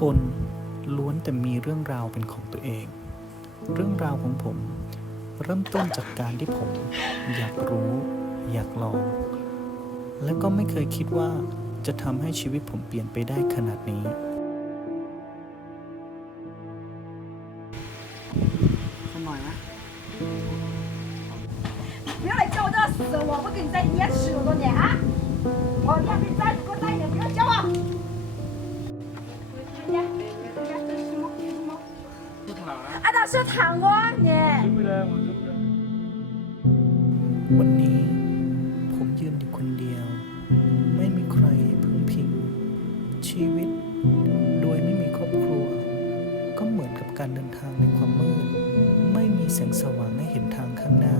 คนล้วนแต่มีเรื่องราวเป็นของตัวเอง เรื่องราวของผม เริ่มต้นจากการที่ผม อยากรู้ อยากลอง และก็ไม่เคยคิดว่าจะทำให้ชีวิตผมเปลี่ยนไปได้ขนาดนี้ สักหน่อยไหม 不要来叫我这个死人，我不跟你在一起 อาดาชื่อถางวอเนี่ยวันนี้ผมยืนอยู่คนเดียว ไม่มีใครพึ่งพิง ชีวิต โดยไม่มีครอบครัว ก็เหมือนกับการเดินทางในความมืด ไม่มีแสงสว่างให้เห็นทางข้างหน้า